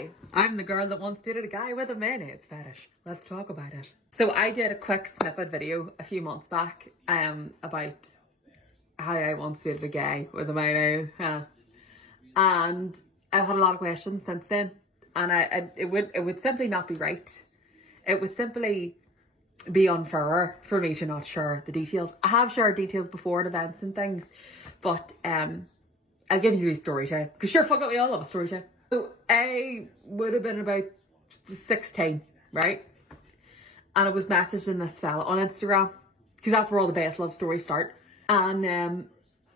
Hi, I'm the girl that once dated a guy with a mayonnaise fetish. Let's talk about it. So I did a quick snippet video a few months back about how I once dated a guy with a mayonnaise. And I've had a lot of questions since then. And it would simply not be right. It would simply be unfair for me to not share the details. I have shared details before at events and things, but I'll give you the story time. Because sure, fuck it, we all love a story time. So I would have been about 16, right? And I was messaging this fella on Instagram, because that's where all the best love stories start. And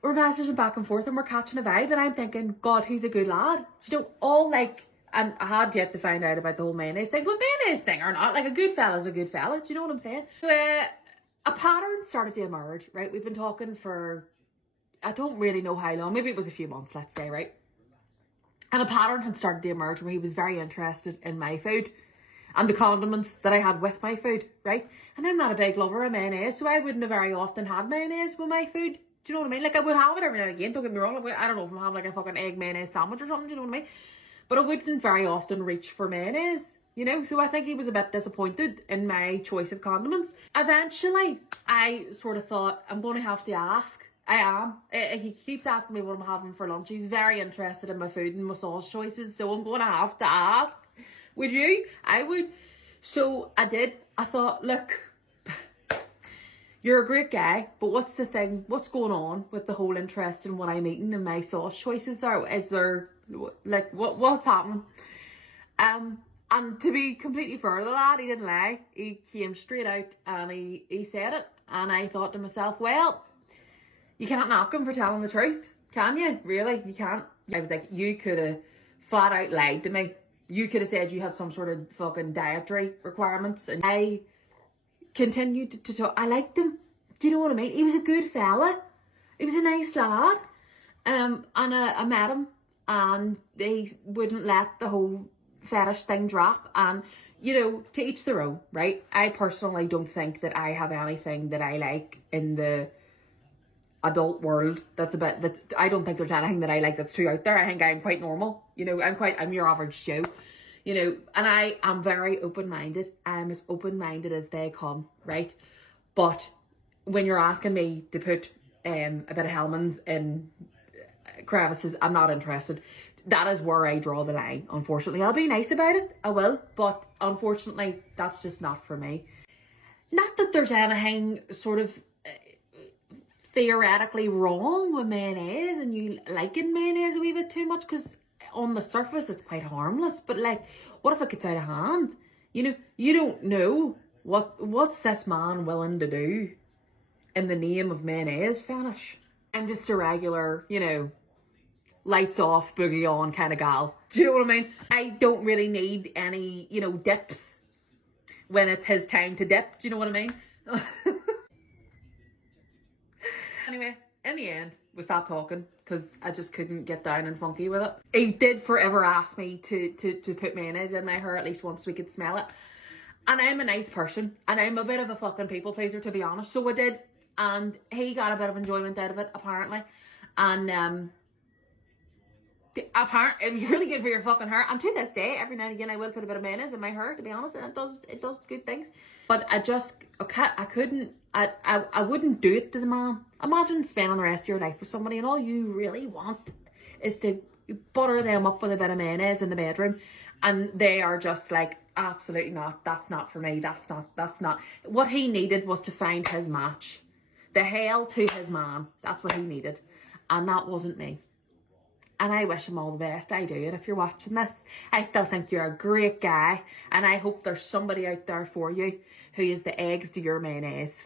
we're messaging back and forth and we're catching a vibe, and I'm thinking, God, he's a good lad. You know, all like, and I had yet to find out about the whole mayonnaise thing, but mayonnaise thing or not, like a good fella's a good fella. Do you know what I'm saying? So a pattern started to emerge, right? We've been talking for, I don't really know how long, maybe it was a few months, let's say, right? And a pattern had started to emerge where he was very interested in my food and the condiments that I had with my food, right? And I'm not a big lover of mayonnaise, so I wouldn't have very often had mayonnaise with my food. Do you know what I mean? Like, I would have it every now and again, don't get me wrong. I don't know if I'm having like a fucking egg mayonnaise sandwich or something, do you know what I mean? But I wouldn't very often reach for mayonnaise, you know? So I think he was a bit disappointed in my choice of condiments. Eventually, I sort of thought, I'm going to have to ask. I am. He keeps asking me what I'm having for lunch. He's very interested in my food and my sauce choices, so I'm going to have to ask. Would you? I would. So I did. I thought, look, you're a great guy, but what's the thing? What's going on with the whole interest in what I'm eating and my sauce choices there? Is there, like, what's happening? And to be completely fair to the lad, he didn't lie. He came straight out and he said it. And I thought to myself, well, you can't knock him for telling the truth, can you? Really? You can't. I was like, you could have flat out lied to me. You could have said you had some sort of fucking dietary requirements. And I continued to talk. I liked him. Do you know what I mean? He was a good fella. He was a nice lad. And I met him, and they wouldn't let the whole fetish thing drop. And, you know, to each their own, right? I personally don't think that I have anything that I like in the adult world I don't think there's anything that I like that's too out there. I think I'm quite normal, you know. I'm your average Joe, you know, and I am very open-minded. I'm as open-minded as they come, right? But when you're asking me to put a bit of Hellmann's in crevices, I'm not interested. That is where I draw the line, unfortunately. I'll be nice about it, I will, but unfortunately that's just not for me. Not that there's anything sort of theoretically wrong with mayonnaise and you liking mayonnaise a wee bit too much, because on the surface it's quite harmless, but like, what if it gets out of hand? You know, you don't know what's this man willing to do in the name of mayonnaise fetish. I'm just a regular, you know, lights off, boogie on kind of gal. Do you know what I mean? I don't really need any, you know, dips when it's his time to dip. Do you know what I mean? Anyway, in the end, we stopped talking because I just couldn't get down and funky with it. He did forever ask me to put mayonnaise in my hair at least once we could smell it. And I'm a nice person, and I'm a bit of a fucking people pleaser, to be honest. So I did, and he got a bit of enjoyment out of it, apparently. And apparently it was really good for your fucking hair. And to this day, every now and again, I will put a bit of mayonnaise in my hair, to be honest, and it does good things. But I wouldn't do it to the man. Imagine spending the rest of your life with somebody and all you really want is to butter them up with a bit of mayonnaise in the bedroom, and they are just like, absolutely not, that's not for me, that's not. What he needed was to find his match. The hell to his man. That's what he needed. And that wasn't me. And I wish him all the best. I do. And if you're watching this, I still think you're a great guy. And I hope there's somebody out there for you who is the eggs to your mayonnaise.